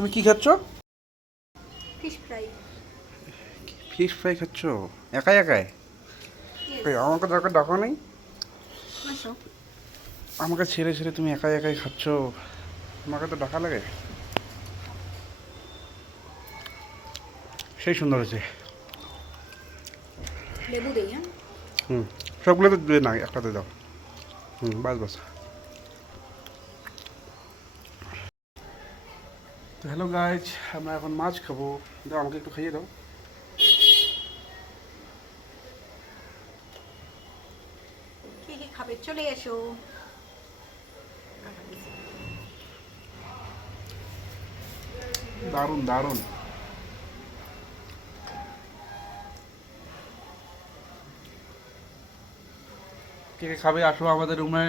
তুমি কি খাচ্ছ? Fish fry. ফিশ ফ্রাই খাচ্ছ একাই একাই? এই আমাকে দরকার ডাকা নেই? আসো। আমাকে ছেড়ে ছেড়ে তুমি একাই একাই খাচ্ছ, আমাকে তো ডাকা লাগে। সেই সুন্দর হয়েছে। লেবু দেই, হ্যাঁ? হুম, সবগুলো তো দিয়ে না, একটাতে দাও। হুম, বাস বাস। তো হ্যালো গাইজ, আমরা এখন মাছ খাবো। দাও আমাকে একটু খাইয়ে দাও। কে কে খাবে চলে এসো। দারুণ দারুণ। কে কে খাবে আসো আমাদের রুমে।